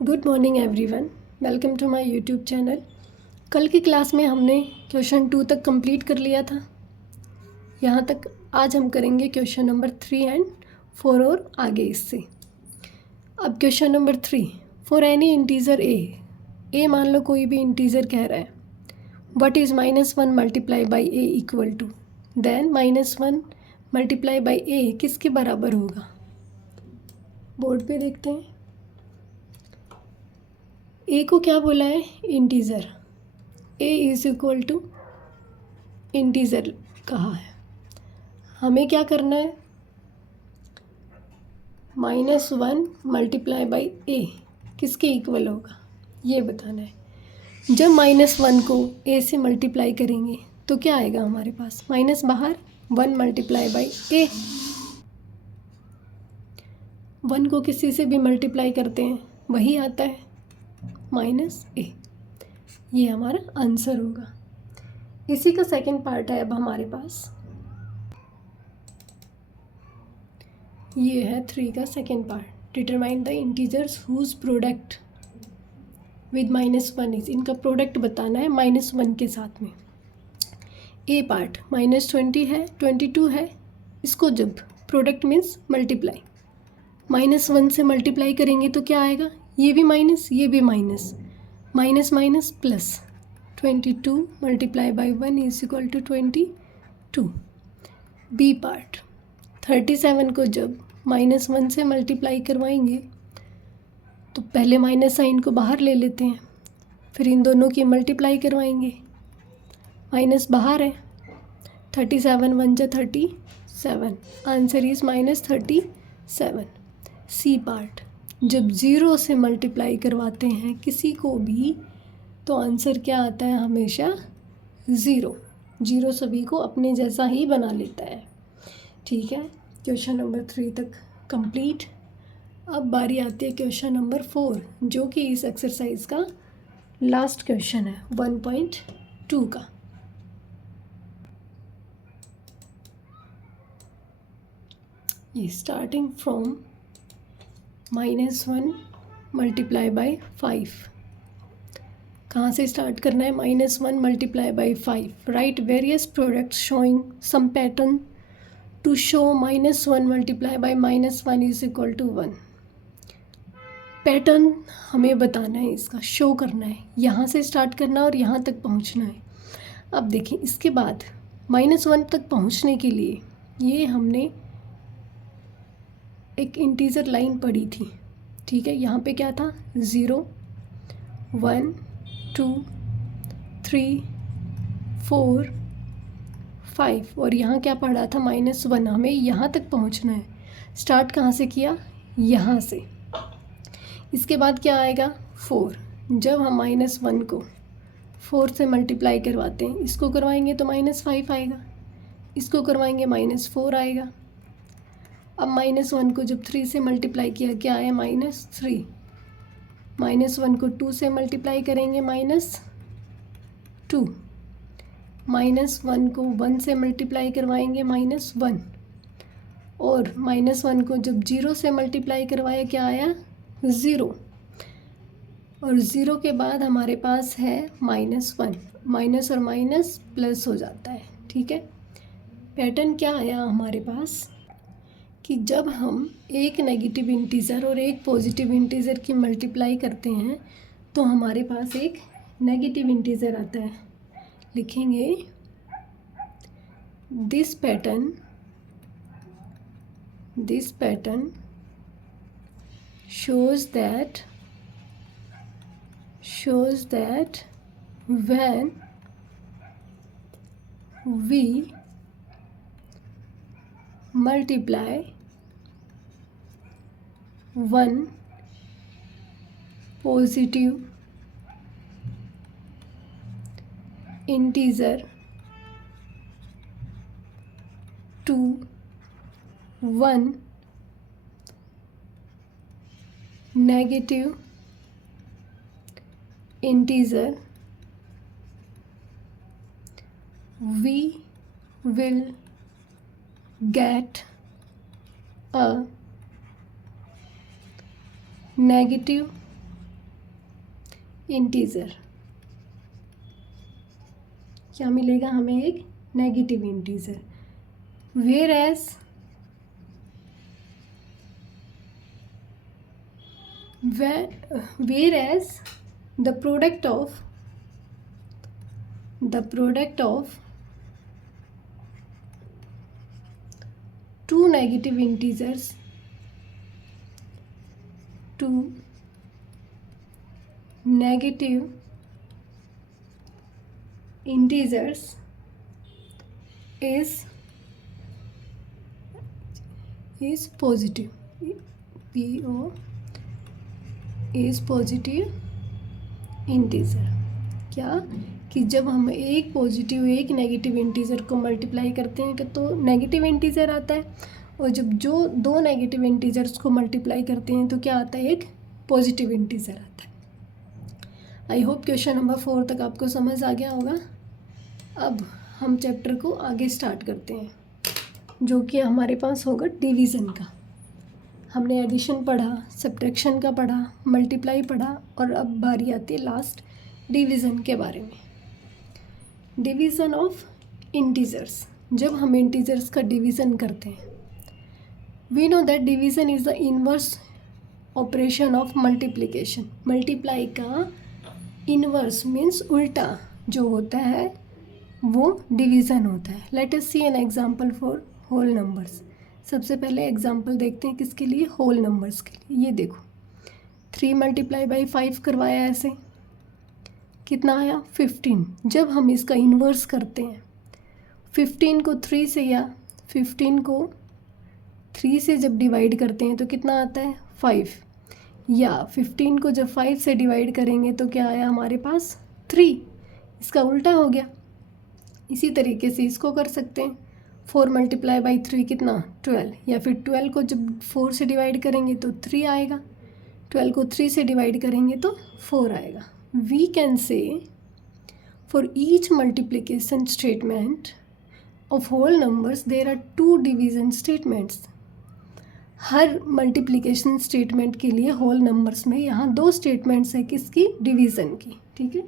Good morning everyone, welcome to my YouTube channel. कल की class में हमने क्वेश्चन 2 तक कंप्लीट कर लिया था। यहाँ तक आज हम करेंगे क्वेश्चन नंबर 3 एंड 4 और आगे इससे। अब question number 3, for any integer a मान लो कोई भी इंटीजर कह रहा है, what is -1 multiply by a equal to, then -1 multiply by a किसके बराबर होगा। बोर्ड पे देखते हैं। ए को क्या बोला है, integer. A is equal to integer कहा है। हमें क्या करना है, -1 मल्टीप्लाई बाई ए किसके इक्वल होगा ये बताना है। जब -1 को ए से मल्टीप्लाई करेंगे तो क्या आएगा हमारे पास, माइनस बाहर, 1 मल्टीप्लाई बाई ए। 1 को किसी से भी मल्टीप्लाई करते हैं वही आता है -a। ये हमारा आंसर होगा। इसी का सेकंड पार्ट है अब हमारे पास, ये है 3 का second part. Determine the integers whose product with -1 is, इनका प्रोडक्ट बताना है -1 के साथ में। ए पार्ट -20 है, 22 है, इसको जब प्रोडक्ट मीन्स मल्टीप्लाई, -1 से मल्टीप्लाई करेंगे तो क्या आएगा, ये भी माइनस ये भी minus, minus minus plus, 22 multiply by 1 is equal to 22। B part 37 को जब -1 से मल्टीप्लाई करवाएंगे तो पहले माइनस साइन को बाहर ले लेते हैं, फिर इन दोनों की मल्टीप्लाई करवाएंगे, माइनस बाहर है, 37 1 जा 37, आंसर इज -37। सी पार्ट जब 0 से मल्टीप्लाई करवाते हैं किसी को भी तो आंसर क्या आता है, हमेशा 0। 0 सभी को अपने जैसा ही बना लेता है। ठीक है, क्वेश्चन नंबर 3 तक कंप्लीट। अब बारी आती है क्वेश्चन नंबर 4, जो कि इस एक्सरसाइज का लास्ट क्वेश्चन है 1.2 का। ये स्टार्टिंग फ्रॉम -1 मल्टीप्लाई बाई 5। कहाँ से स्टार्ट करना है, -1 multiply by 5। Right various products showing some pattern to show -1 multiply by -1 is equal to 1। Pattern हमें बताना है, इसका शो करना है, यहाँ से स्टार्ट करना और यहाँ तक पहुँचना है। अब देखिए इसके बाद -1 तक पहुँचने के लिए ये हमने एक इंटीजर लाइन पढ़ी थी। ठीक है, यहाँ पे क्या था, 0 1 2 3 4 5, और यहाँ क्या पढ़ा था, -1। हमें यहाँ तक पहुँचना है। स्टार्ट कहाँ से किया, यहाँ से। इसके बाद क्या आएगा, 4। जब हम -1 को 4 से मल्टीप्लाई करवाते हैं, इसको करवाएंगे तो -5 आएगा, इसको करवाएंगे -4 आएगा। अब -1 को जब 3 से मल्टीप्लाई किया क्या आया, -3। -1 को 2 से मल्टीप्लाई करेंगे -2। -1 को 1 से मल्टीप्लाई करवाएंगे -1, और -1 को जब 0 से मल्टीप्लाई करवाया क्या आया, 0। और 0 के बाद हमारे पास है -1, माइनस और माइनस प्लस हो जाता है। ठीक है, पैटर्न क्या आया हमारे पास कि जब हम एक नेगेटिव इंटीज़र और एक पॉजिटिव इंटीज़र की मल्टीप्लाई करते हैं तो हमारे पास एक नेगेटिव इंटीज़र आता है। लिखेंगे this pattern shows that when we multiply one positive integer to one negative integer, we will get a negative integer, क्या मिलेगा हमें? एक negative integer. whereas the product of two negative integers is positive. PO is positive integer. क्या कि जब हम एक positive एक नेगेटिव इंटीजर को मल्टीप्लाई करते हैं तो नेगेटिव इंटीजर आता है, और जब जो दो नेगेटिव इंटीजर्स को मल्टीप्लाई करते हैं तो क्या आता है? एक पॉजिटिव इंटीजर आता है। आई होप क्वेश्चन नंबर 4 तक आपको समझ आ गया होगा। अब हम चैप्टर को आगे स्टार्ट करते हैं, जो कि हमारे पास होगा डिवीज़न का। हमने एडिशन पढ़ा, सब्ट्रैक्शन का पढ़ा, मल्टीप्लाई पढ़ा, और अब बारी आती है लास्ट डिवीज़न के बारे में। Division of integers. जब हम इंटीजर्स का डिवीज़न करते हैं, we know that division is the inverse operation of multiplication. Multiply का इनवर्स मीन्स उल्टा जो होता है वो डिवीज़न होता है। Let us see an example for whole numbers. सबसे पहले एग्जांपल देखते हैं किसके लिए? होल नंबर्स के लिए। ये देखो 3 मल्टीप्लाई बाई 5 करवाया, ऐसे कितना आया? 15। जब हम इसका इन्वर्स करते हैं, 15 को 3 से या 15 को 3 से जब डिवाइड करते हैं तो कितना आता है? 5। या 15 को जब 5 से डिवाइड करेंगे तो क्या आया हमारे पास? 3। इसका उल्टा हो गया। इसी तरीके से इसको कर सकते हैं। 4 मल्टीप्लाई बाई 3 कितना? 12। या फिर 12 को जब 4 से डिवाइड करेंगे तो 3 आएगा, 12 को 3 से डिवाइड करेंगे तो 4 आएगा। We can say for each multiplication statement of whole numbers there are 2 division statements. हर मल्टीप्लिकेशन स्टेटमेंट के लिए होल नंबर्स में यहाँ 2 स्टेटमेंट्स है किसकी? डिवीज़न की। ठीक है।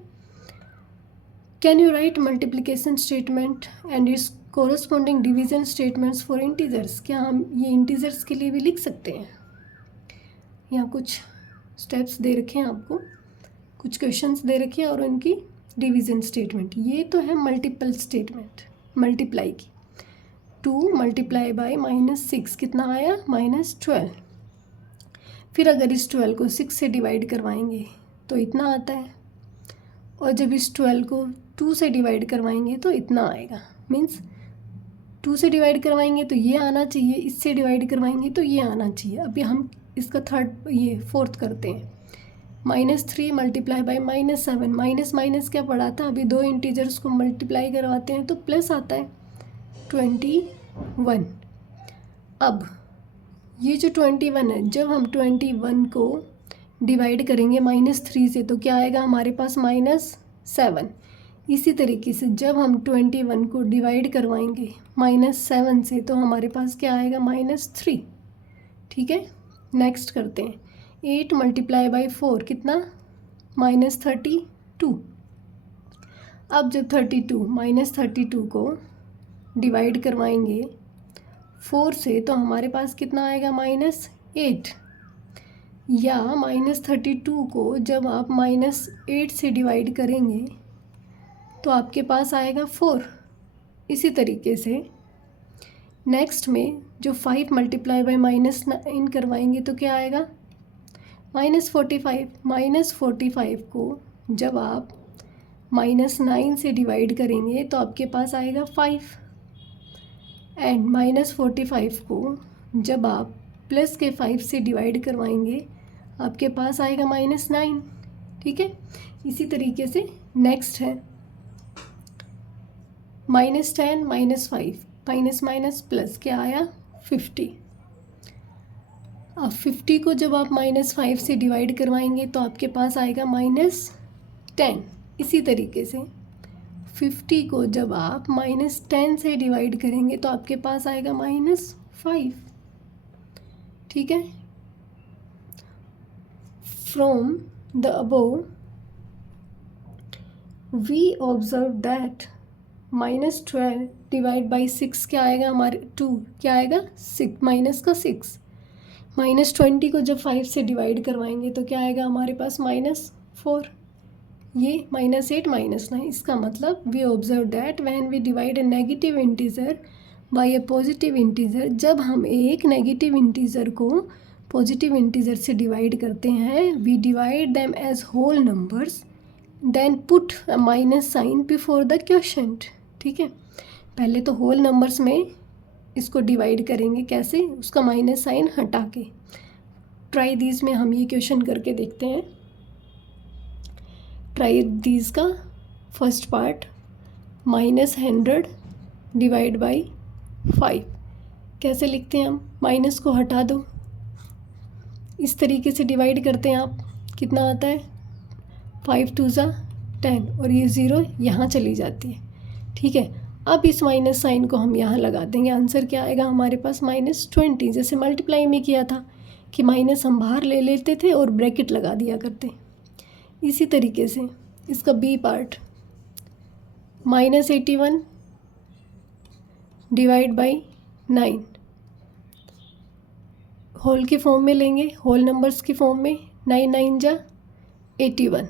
Can you right multiplication statement and it's corresponding division statements for integers. क्या हम ये इंटीजर्स के लिए भी लिख सकते हैं? यहाँ कुछ स्टेप्स दे रखे हैं आपको, कुछ क्वेश्चंस दे रखे हैं और उनकी डिवीज़न स्टेटमेंट। ये तो है मल्टीपल स्टेटमेंट मल्टीप्लाई की। 2 मल्टीप्लाई बाई -6 कितना आया? -12। फिर अगर इस 12 को 6 से डिवाइड करवाएंगे तो इतना आता है, और जब इस 12 को 2 से डिवाइड करवाएंगे तो इतना आएगा। मीन्स 2 से डिवाइड करवाएंगे तो ये आना चाहिए, इससे डिवाइड करवाएंगे तो ये आना चाहिए। अभी हम इसका फोर्थ करते हैं। -3 मल्टीप्लाई बाई -7। माइनस माइनस क्या पढ़ा था? अभी 2 इंटीजर्स को मल्टीप्लाई करवाते हैं तो प्लस आता है 21। अब ये जो 21 है, जब हम 21 को डिवाइड करेंगे -3 से तो क्या आएगा हमारे पास? -7। इसी तरीके से जब हम 21 को डिवाइड करवाएंगे -7 से तो हमारे पास क्या आएगा? -3। ठीक है। नेक्स्ट करते हैं। 8 मल्टीप्लाई बाई 4 कितना? -32। अब जब -32 को डिवाइड करवाएंगे 4 से तो हमारे पास कितना आएगा? -8। या -32 को जब आप -8 से डिवाइड करेंगे तो आपके पास आएगा 4। इसी तरीके से नेक्स्ट में जो 5 मल्टीप्लाई बाई -9 करवाएंगे तो क्या आएगा? -45। -45 को जब आप -9 से डिवाइड करेंगे तो आपके पास आएगा 5। एंड -45 को जब आप प्लस के 5 से डिवाइड करवाएंगे आपके पास आएगा -9। ठीक है। इसी तरीके से नेक्स्ट है -10 -5 माइनस माइनस प्लस क्या आया? 50। अब 50 को जब आप -5 से डिवाइड करवाएंगे तो आपके पास आएगा -10। इसी तरीके से 50 को जब आप -10 से डिवाइड करेंगे तो आपके पास आएगा -5। ठीक है। From the above we observe that -12 divide by 6 क्या आएगा हमारे 2 क्या आएगा 6 माइनस का 6 -20 को जब 5 से डिवाइड करवाएंगे तो क्या आएगा हमारे पास -4 ये -8 -9 इसका मतलब we observe that when we divide a negative integer by a positive integer जब हम एक नेगेटिव इंटीजर को पॉजिटिव इंटीजर से डिवाइड करते हैं we divide them as whole numbers then put a minus sign before the quotient. ठीक है, पहले तो होल नंबर्स में इसको डिवाइड करेंगे कैसे, उसका माइनस साइन हटा के। ट्राई दीज में हम ये क्वेश्चन करके देखते हैं। ट्राई दीज का फर्स्ट पार्ट -100 डिवाइड बाई 5 कैसे लिखते हैं हम, माइनस को हटा दो, इस तरीके से डिवाइड करते हैं आप, कितना आता है 5 2 ज़ा 10 और ये 0 यहाँ चली जाती है। ठीक है, अब इस माइनस साइन को हम यहाँ लगा देंगे, आंसर क्या आएगा हमारे पास -20। जैसे मल्टीप्लाई में किया था कि माइनस हम बाहर ले लेते थे और ब्रैकेट लगा दिया करते, इसी तरीके से इसका b part -81 divide by 9 whole के फॉर्म में लेंगे, होल नंबर्स की फॉर्म में 9 9 जा 81।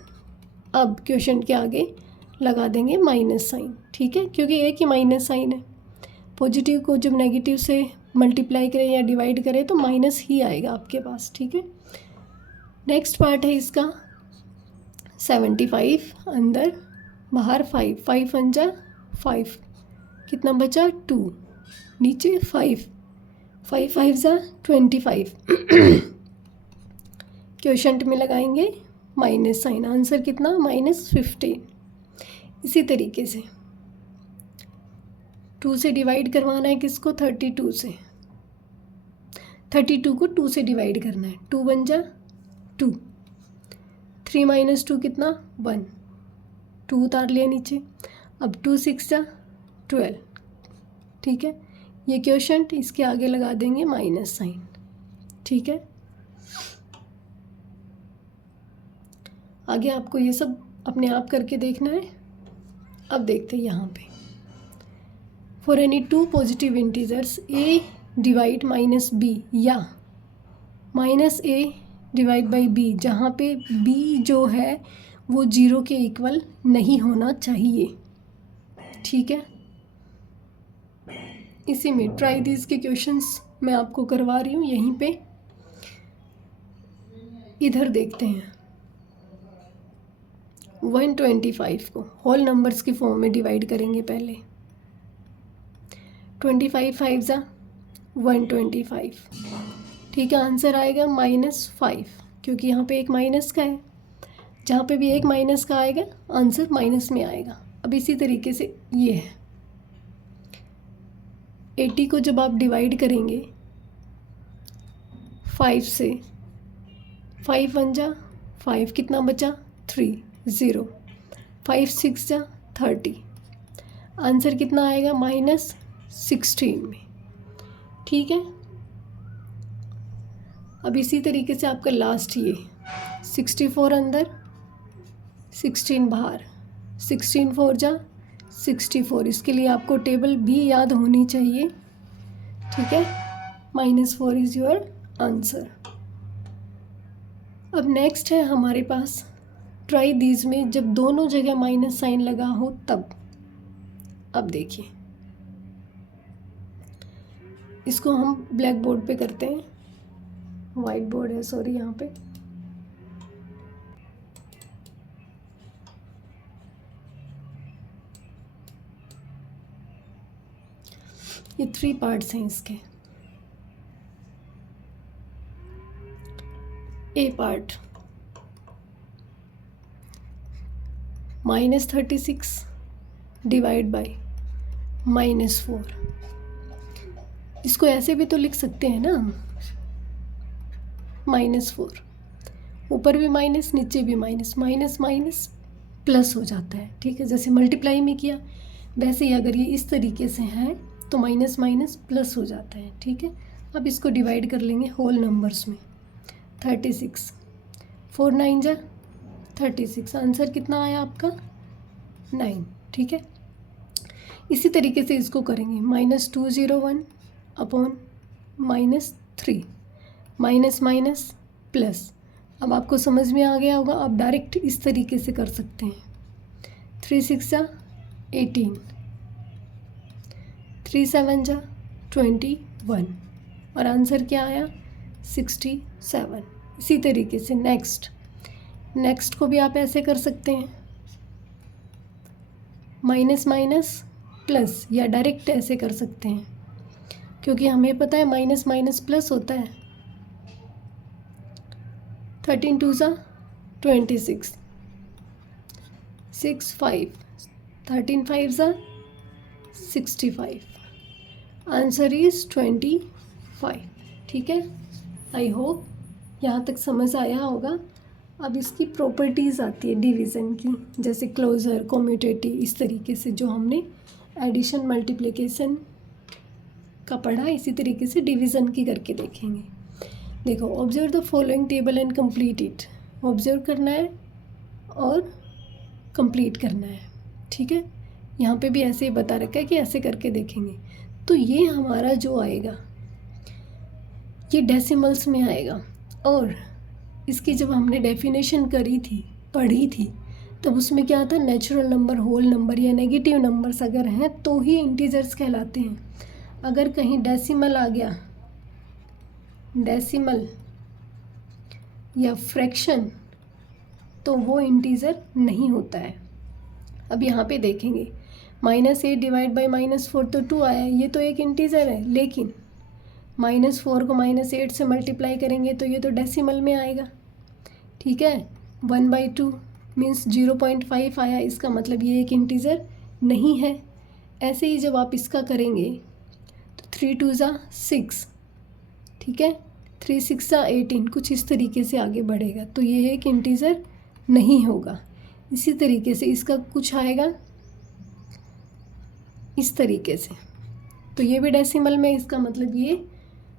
अब क्वेश्चन के आगे लगा देंगे माइनस साइन। ठीक है, क्योंकि एक ही माइनस साइन है, पॉजिटिव को जब नेगेटिव से मल्टीप्लाई करें या डिवाइड करें तो माइनस ही आएगा आपके पास। ठीक है, नेक्स्ट पार्ट है इसका 75 अंदर बाहर 5 5 1 जा 5 कितना बचा 2 नीचे 5 5 5 जा 25 क्वोशंट में लगाएंगे माइनस साइन, आंसर कितना -15। इसी तरीके से 2 से डिवाइड करवाना है किसको 32 से, 32 को 2 से डिवाइड करना है, 2 1 जा 2 3 - 2 कितना 1 2 उतार लिया नीचे, अब 2 6 जा 12। ठीक है, ये क्वोशंट इसके आगे लगा देंगे माइनस साइन। ठीक है, आगे आपको ये सब अपने आप करके देखना है। अब देखते हैं यहाँ पे for any 2 positive integers a divide -b या -a डिवाइड बाई b जहाँ पे b जो है वो 0 के इक्वल नहीं होना चाहिए। ठीक है, इसी में ट्राई दीज के क्वेश्चंस मैं आपको करवा रही हूँ यहीं पे। इधर देखते हैं 125 को होल नंबर्स की फॉर्म में डिवाइड करेंगे पहले, 25 5 ज़ा 125। ठीक है, आंसर आएगा -5 क्योंकि यहाँ पे एक माइनस का है, जहाँ पे भी एक माइनस का आएगा आंसर माइनस में आएगा। अब इसी तरीके से ये है 80 को जब आप डिवाइड करेंगे 5 से 5 1 जा 5 कितना बचा 3 0 5 6 जा 30, आंसर कितना आएगा -16 में। ठीक है, अब इसी तरीके से आपका लास्ट ये 64 अंदर 16 बाहर 16 4 जा 64, इसके लिए आपको टेबल भी याद होनी चाहिए। ठीक है, -4 इज़ योर आंसर। अब नेक्स्ट है हमारे पास ट्राई दीज में जब दोनों जगह माइनस साइन लगा हो तब। अब देखिए इसको हम ब्लैक बोर्ड पे करते हैं, वाइट बोर्ड है सॉरी यहाँ पे। ये 3 पार्ट्स हैं इसके। ए पार्ट -36 डिवाइड बाई -4, इसको ऐसे भी तो लिख सकते हैं ना हम, -4 ऊपर भी माइनस नीचे भी माइनस, माइनस माइनस प्लस हो जाता है। ठीक है, जैसे मल्टीप्लाई में किया वैसे ही अगर ये इस तरीके से है तो माइनस माइनस प्लस हो जाता है। ठीक है, अब इसको डिवाइड कर लेंगे होल नंबर्स में, 36 4 9 जा 36, आंसर कितना आया आपका 9, ठीक है। इसी तरीके से इसको करेंगे, -201 अपॉन -3, माइनस माइनस प्लस। अब आपको समझ में आ गया होगा, आप डायरेक्ट इस तरीके से कर सकते हैं। 3 6 जा 18, 3 7 जा 21 और आंसर क्या आया 67। इसी तरीके से नेक्स्ट को भी आप ऐसे कर सकते हैं, माइनस माइनस प्लस, या डायरेक्ट ऐसे कर सकते हैं, क्योंकि हमें पता है माइनस माइनस प्लस होता है। 13 2 जा 26, 6 5, 13 5 जा 65, आंसर इज़ 25, ठीक है। आई होप यहाँ तक समझ आया होगा। अब इसकी प्रॉपर्टीज़ आती है डिवीज़न की, जैसे क्लोजर, कम्यूटेटिव, इस तरीके से जो हमने एडिशन मल्टीप्लिकेशन का पढ़ा, इसी तरीके से डिवीज़न की करके देखेंगे। देखो, observe the following table and complete it. Observe करना है और कंप्लीट करना है, ठीक है। यहाँ पे भी ऐसे ही बता रखा है कि ऐसे करके देखेंगे। तो ये हमारा जो आएगा ये डेसिमल्स में आएगा, और इसकी जब हमने डेफिनेशन करी थी, पढ़ी थी, तब उसमें क्या था, नेचुरल नंबर, होल नंबर या नेगेटिव नंबर्स अगर हैं तो ही इंटीजर्स कहलाते हैं। अगर कहीं डेसिमल आ गया, डेसिमल या फ्रैक्शन, तो वो इंटीजर नहीं होता है। अब यहाँ पे देखेंगे, -8 डिवाइड बाई -4 तो 2 आया है, ये तो एक इंटीजर है, लेकिन -4 को -8 से मल्टीप्लाई करेंगे तो ये तो डेसिमल में आएगा, ठीक है। 1/2 मीन्स 0.5 आया, इसका मतलब ये एक इंटीजर नहीं है। ऐसे ही जब आप इसका करेंगे तो 3 2 जा 6, ठीक है, 3 6 जा 18, कुछ इस तरीके से आगे बढ़ेगा, तो ये एक इंटीजर नहीं होगा। इसी तरीके से इसका कुछ आएगा इस तरीके से, तो ये भी डेसिमल में, इसका मतलब ये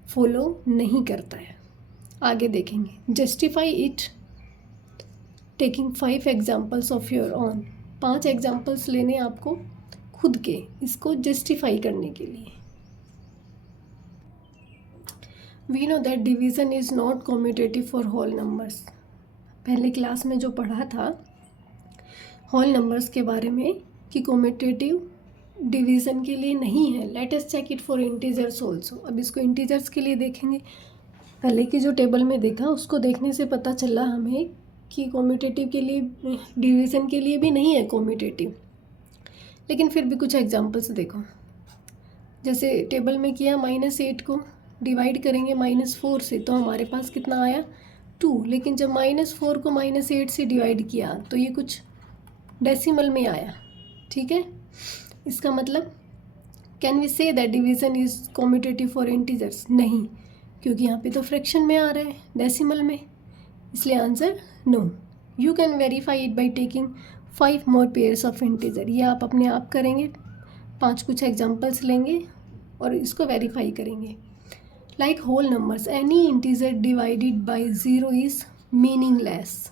फॉलो नहीं करता है। आगे देखेंगे, justify it taking 5 examples of your own. 5 examples लेने आपको खुद के, इसको जस्टिफाई करने के लिए। We know that division is not commutative for whole numbers. पहले क्लास में जो पढ़ा था होल नंबर्स के बारे में कि कम्यूटेटिव डिवीज़न के लिए नहीं है। Let us check it for integers also. अब इसको इंटीजर्स के लिए देखेंगे। पहले की जो टेबल में देखा उसको देखने से पता चला हमें कि कम्यूटेटिव के लिए, डिवीज़न के लिए भी नहीं है कम्यूटेटिव, लेकिन फिर भी कुछ एग्जांपल्स देखो। जैसे टेबल में किया, -8 को डिवाइड करेंगे -4 से तो हमारे पास कितना आया 2, लेकिन जब -4 को -8 से डिवाइड किया तो ये कुछ डेसिमल में आया, ठीक है। इसका मतलब can we say that division is commutative for integers? नहीं, क्योंकि यहाँ पे तो फ्रैक्शन में आ रहा है, डेसिमल में, इसलिए answer no. You can verify it by taking 5 more pairs of integer. ये आप अपने आप करेंगे, 5 कुछ एग्जांपल्स लेंगे और इसको वेरीफाई करेंगे। Like whole numbers, any integer divided by 0 is meaningless.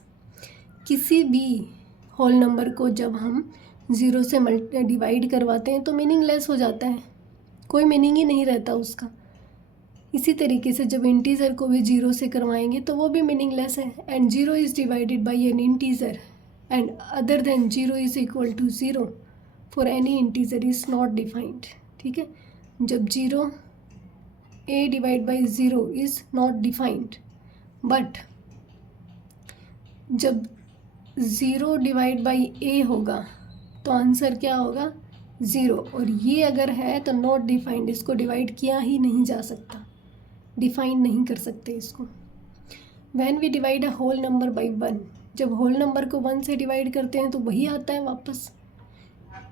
किसी भी होल नंबर को जब हम 0 से डिवाइड करवाते हैं तो मीनिंगलेस हो जाता है, कोई मीनिंग ही नहीं रहता उसका। इसी तरीके से जब इंटीजर को भी 0 से करवाएंगे तो वो भी मीनिंगलेस है। And 0 is divided by an integer and other than 0 is equal to 0 for any integer is not defined, ठीक है। जब 0 a divide by 0 is not defined, but जब 0 डिवाइड बाई a होगा तो आंसर क्या होगा 0, और ये अगर है तो नॉट डिफाइंड, इसको डिवाइड किया ही नहीं जा सकता, डिफाइन नहीं कर सकते इसको। When we divide a whole number by 1, जब होल नंबर को 1 से डिवाइड करते हैं तो वही आता है वापस,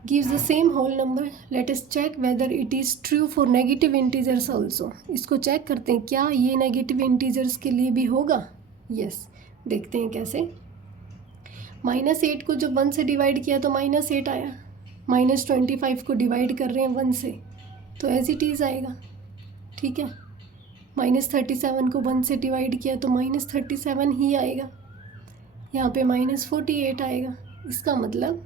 gives the same whole number. Let us check whether it is true for negative integers also. इसको चेक करते हैं क्या ये नेगेटिव इंटीजर्स के लिए भी होगा। यस, देखते हैं कैसे। -8 को जब 1 से डिवाइड किया तो -8 आया, -25 को डिवाइड कर रहे हैं 1 से तो एज इट इज़ आएगा, ठीक है। -37 को 1 से डिवाइड किया तो -37 ही आएगा, यहाँ पे -48 आएगा। इसका मतलब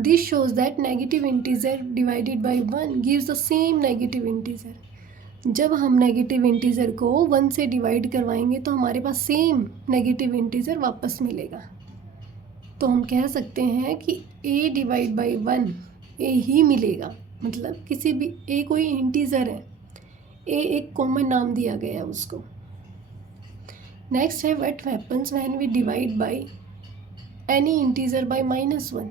this shows that negative integer divided by 1 gives the same negative integer. जब हम नेगेटिव इंटीजर को 1 से डिवाइड करवाएंगे तो हमारे पास सेम नेगेटिव इंटीजर वापस मिलेगा. तो हम कह सकते हैं कि a डिवाइड बाई 1 a ही मिलेगा. मतलब किसी भी a कोई इंटीजर है, a एक कॉमन नाम दिया गया है उसको. नेक्स्ट है what happens when we divide by any integer by -1.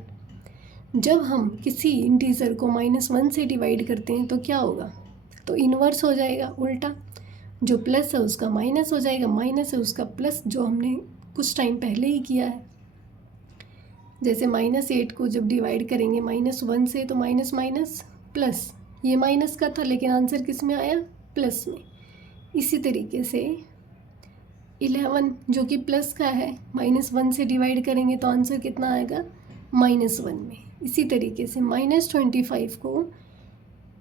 जब हम किसी इंटीजर को -1 से डिवाइड करते हैं तो क्या होगा? तो इन्वर्स हो जाएगा, उल्टा. जो प्लस है उसका माइनस हो जाएगा, माइनस है उसका प्लस, जो हमने कुछ टाइम पहले ही किया है. जैसे -8 को जब डिवाइड करेंगे -1 से तो माइनस माइनस प्लस, ये माइनस का था लेकिन आंसर किस में आया? प्लस में. इसी तरीके से 11 जो कि प्लस का है, -1 से डिवाइड करेंगे तो आंसर कितना आएगा? -1 में. इसी तरीके से -25 को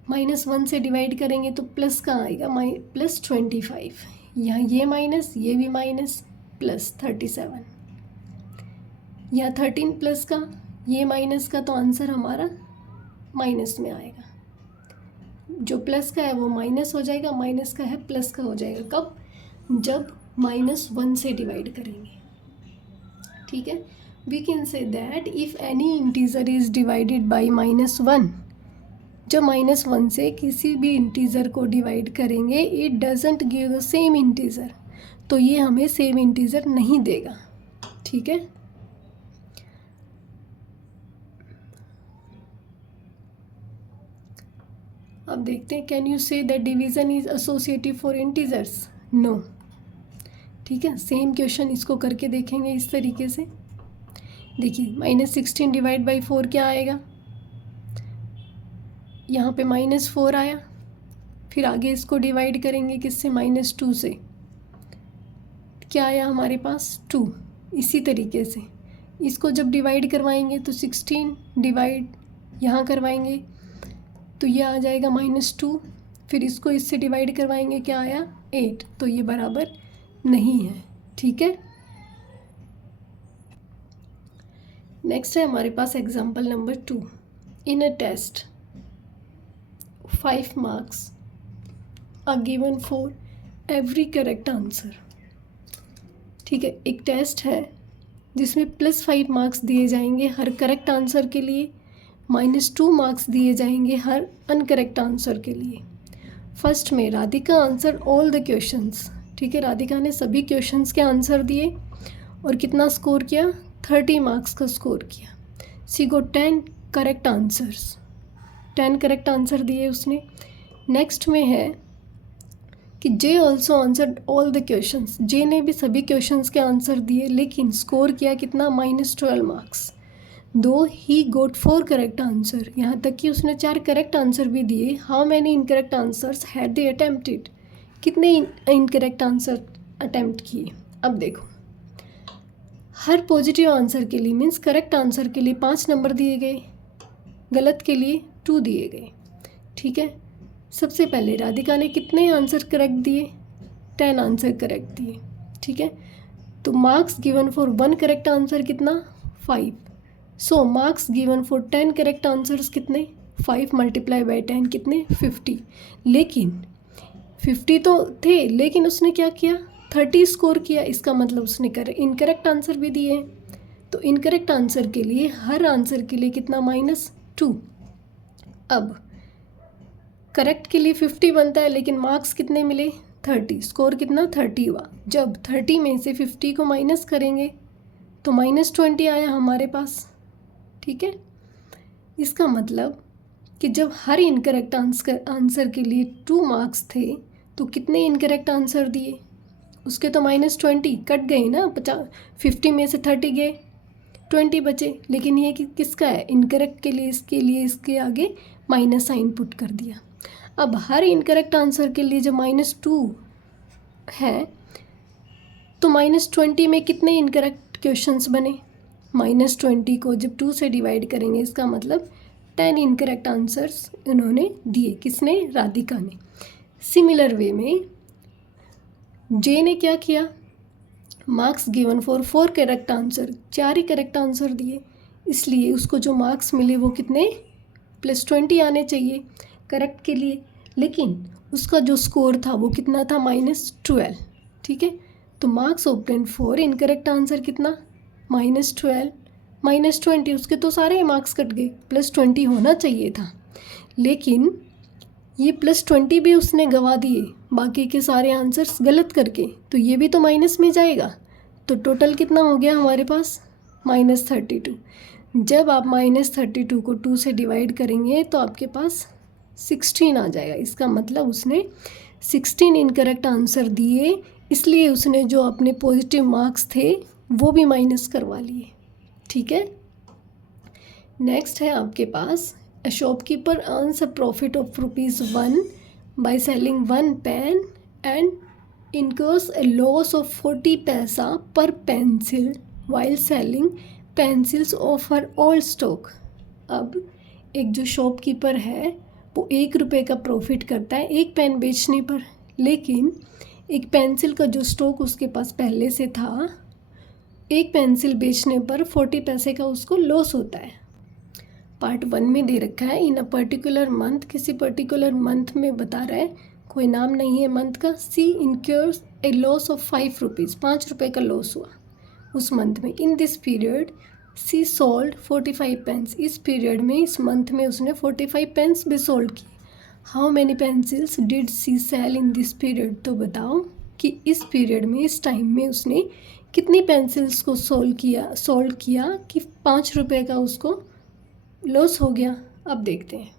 -1 से डिवाइड करेंगे तो प्लस का आएगा +25. यहाँ ये माइनस, ये भी माइनस, प्लस 37. यहाँ 13 प्लस का, ये माइनस का, तो आंसर हमारा माइनस में आएगा. जो प्लस का है वो माइनस हो जाएगा, माइनस का है प्लस का हो जाएगा. कब? जब -1 से डिवाइड करेंगे. ठीक है. We can say that if any integer is divided by -1, जब -1 से किसी भी इंटीजर को डिवाइड करेंगे, it doesn't give the same integer, तो ये हमें सेम इंटीजर नहीं देगा. ठीक है. अब देखते हैं, can you say that division is associative for integers? No. ठीक है. सेम क्वेश्चन इसको करके देखेंगे इस तरीके से. देखिए -16 डिवाइड बाई 4 क्या आएगा? यहाँ पे -4 आया. फिर आगे इसको डिवाइड करेंगे किससे? -2 से. क्या आया हमारे पास? 2. इसी तरीके से इसको जब डिवाइड करवाएंगे तो 16 डिवाइड यहाँ करवाएंगे तो ये आ जाएगा -2. फिर इसको इससे डिवाइड करवाएंगे, क्या आया? 8. तो ये बराबर नहीं है. ठीक है. नेक्स्ट है हमारे पास example number 2. In a test 5 marks are given for every correct answer. ठीक है. एक टेस्ट है जिसमें +5 मार्क्स दिए जाएंगे हर करेक्ट आंसर के लिए, -2 मार्क्स दिए जाएंगे हर अनकरेक्ट आंसर के लिए. फर्स्ट में Radhika answer all the questions. ठीक है. राधिका ने सभी क्वेश्चंस के आंसर दिए और कितना स्कोर किया? 30 मार्क्स का स्कोर किया. She got 10 correct answers. 10 correct answer दिए उसने. नेक्स्ट में है कि J also answered all the questions. J ने भी सभी क्वेश्चंस के आंसर दिए लेकिन स्कोर किया कितना? -12 मार्क्स. दो ही गोट 4 करेक्ट आंसर. यहाँ तक कि उसने 4 करेक्ट आंसर भी दिए. How many incorrect answers had they attempted? कितने इनकरेक्ट आंसर अटेम्प्ट किए? अब देखो, हर पॉजिटिव आंसर के लिए मीन्स करेक्ट आंसर के लिए 5 नंबर दिए गए, गलत के लिए 2 दिए गए. ठीक है. सबसे पहले राधिका ने कितने आंसर करेक्ट दिए? 10 आंसर करेक्ट दिए. ठीक है. तो marks given for 1 correct answer कितना? 5. So marks given for 10 correct answers कितने? 5 × 10 कितने? 50. लेकिन 50 तो थे लेकिन उसने क्या किया? 30 स्कोर किया. इसका मतलब उसने इनकरेक्ट आंसर भी दिए हैं. तो इनकरेक्ट आंसर के लिए हर आंसर के लिए कितना? -2. अब करेक्ट के लिए 50 बनता है लेकिन मार्क्स कितने मिले? 30. स्कोर कितना? 30 हुआ. जब 30 में से 50 को माइनस करेंगे तो -20 आया हमारे पास. ठीक है. इसका मतलब कि जब हर इनकरेक्ट आंसर के लिए 2 मार्क्स थे तो कितने इनकरेक्ट आंसर दिए? उसके तो -20 कट गए ना. 50 में से 30 गए, 20 बचे. लेकिन ये किसका है? इनकरेक्ट के लिए. इसके आगे माइनस साइन पुट कर दिया. अब हर इनकरेक्ट आंसर के लिए जब -2 है तो -20 में कितने इनकरेक्ट क्वेश्चंस बने? -20 को जब 2 से डिवाइड करेंगे इसका मतलब 10 इनकरेक्ट आंसर्स इन्होंने दिए. किसने? राधिका ने. सिमिलर वे में जे ने क्या किया? Marks given for 4 correct answer, 4 he correct answer दिए. इसलिए उसको जो मार्क्स मिले वो कितने +20 आने चाहिए करेक्ट के लिए, लेकिन उसका जो स्कोर था वो कितना था -12। ठीक है, तो marks obtain for incorrect answer कितना -12 -20, उसके तो सारे मार्क्स कट गए, +20 होना चाहिए था, लेकिन ये +20 भी उसने गवा दिए बाकी के सारे आंसर्स गलत करके, तो ये भी तो माइनस में जाएगा। तो टोटल कितना हो गया हमारे पास -32। जब आप -32 को 2 से डिवाइड करेंगे तो आपके पास 16 आ जाएगा। इसका मतलब उसने 16 इनकरेक्ट आंसर दिए, इसलिए उसने जो अपने पॉजिटिव मार्क्स थे वो भी माइनस करवा लिए। ठीक है, नेक्स्ट है आपके पास A shopkeeper earns a profit of ₹1 by selling 1 pen and incurs a loss of 40 paisa per pencil while selling pencils of her old stock। अब एक जो शॉपकीपर है वो ₹1 का प्रॉफिट करता है एक पेन बेचने पर, लेकिन एक पेंसिल का जो स्टॉक उसके पास पहले से था, एक पेंसिल बेचने पर 40 पैसे का उसको लॉस होता है। पार्ट 1 में दे रखा है इन अ पर्टिकुलर मंथ, किसी पर्टिकुलर मंथ में बता रहा है, कोई नाम नहीं है मंथ का। सी इनक्योर्स ए लॉस ऑफ ₹5, ₹5 का लॉस हुआ उस मंथ में। In this period C sold 45 pens, इस पीरियड में इस मंथ में उसने 45 पेन्स भी सोल्ड की। How many pencils did she sell in this period, तो बताओ कि इस पीरियड में इस टाइम में उसने कितनी पेंसिल्स को सोल्ड किया कि ₹5 का उसको लॉस हो गया। अब देखते हैं,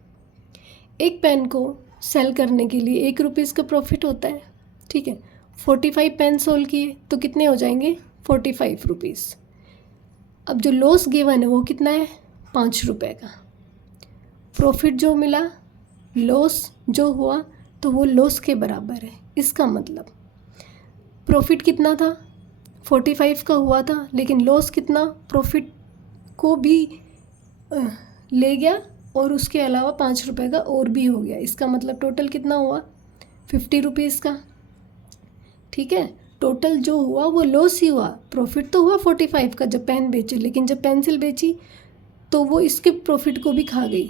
एक पेन को सेल करने के लिए ₹1 का प्रॉफिट होता है। ठीक है, 45 पेन सोल्ड किए तो कितने हो जाएंगे ₹45। अब जो लॉस गिवन है वो कितना है ₹5 का। प्रॉफिट जो मिला, लॉस जो हुआ तो वो लॉस के बराबर है। इसका मतलब प्रॉफिट कितना था 45 का हुआ था, लेकिन लॉस कितना प्रॉफिट को भी ले गया और उसके अलावा ₹5 का और भी हो गया। इसका मतलब टोटल कितना हुआ ₹50 का। ठीक है, टोटल जो हुआ वो लॉस ही हुआ, प्रॉफिट तो हुआ 45 का जब पेन बेचे, लेकिन जब पेंसिल बेची तो वो इसके प्रॉफिट को भी खा गई।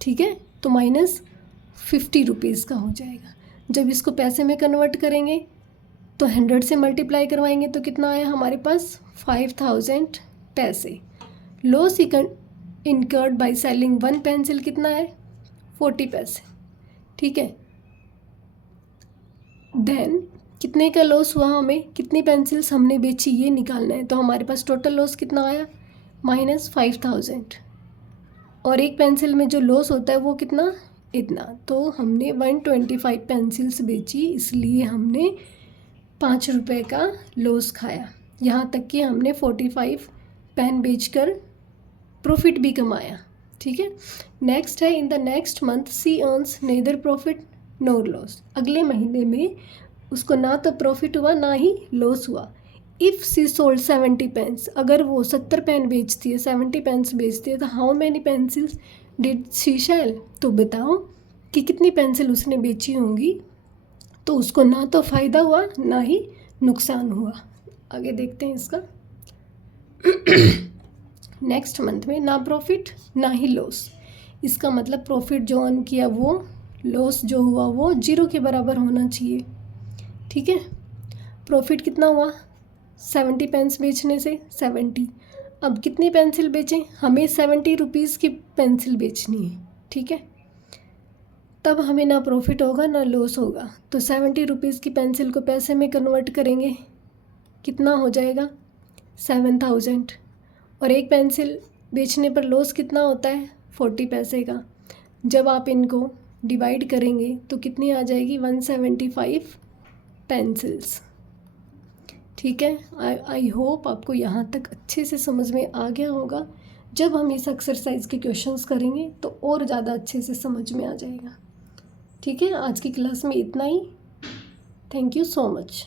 ठीक है, तो -50 का हो जाएगा। जब इसको पैसे में कन्वर्ट करेंगे तो 100 से मल्टीप्लाई करवाएंगे तो कितना आया हमारे पास 5000 पैसे। Loss incurred by selling 1 pencil कितना है 40 पैसे। ठीक है, देन कितने का लॉस हुआ, हमें कितनी पेंसिल्स हमने बेची ये निकालना है। तो हमारे पास टोटल लॉस कितना आया -5000, और एक पेंसिल में जो लॉस होता है वो कितना इतना। तो हमने 125 पेंसिल्स बेची, इसलिए हमने ₹5 का लॉस खाया। यहाँ तक कि हमने 45 पेन बेचकर प्रॉफिट भी कमाया। ठीक है, नेक्स्ट है in the next month she earns neither profit nor loss. अगले महीने में उसको ना तो प्रॉफिट हुआ ना ही लॉस हुआ। इफ़ सी सोल्ड 70 पेन्स, अगर वो 70 पेन बेचती है, 70 पेन्स बेचती है, तो how many pencils did she sell, तो बताओ कि कितनी पेंसिल उसने बेची होंगी। तो उसको ना तो फ़ायदा हुआ ना ही नुकसान हुआ। आगे देखते हैं इसका। नेक्स्ट मंथ में ना प्रॉफिट ना ही लॉस, इसका मतलब प्रॉफिट जो अर्न किया वो, लॉस जो हुआ वो 0 के बराबर होना चाहिए। ठीक है, प्रॉफिट कितना हुआ 70 पेन्स बेचने से 70। अब कितनी पेंसिल बेचें, हमें ₹70 की पेंसिल बेचनी है। ठीक है, तब हमें ना प्रॉफिट होगा ना लॉस होगा। तो ₹70 की पेंसिल को पैसे में कन्वर्ट करेंगे, कितना हो जाएगा 7000, और एक पेंसिल बेचने पर लॉस कितना होता है 40 पैसे का। जब आप इनको डिवाइड करेंगे तो कितनी आ जाएगी 175 पेंसिल्स। ठीक है, आई होप आपको यहाँ तक अच्छे से समझ में आ गया होगा। जब हम इस एक्सरसाइज के क्वेश्चंस करेंगे तो और ज़्यादा अच्छे से समझ में आ जाएगा। ठीक है, आज की क्लास में इतना ही। Thank you so much.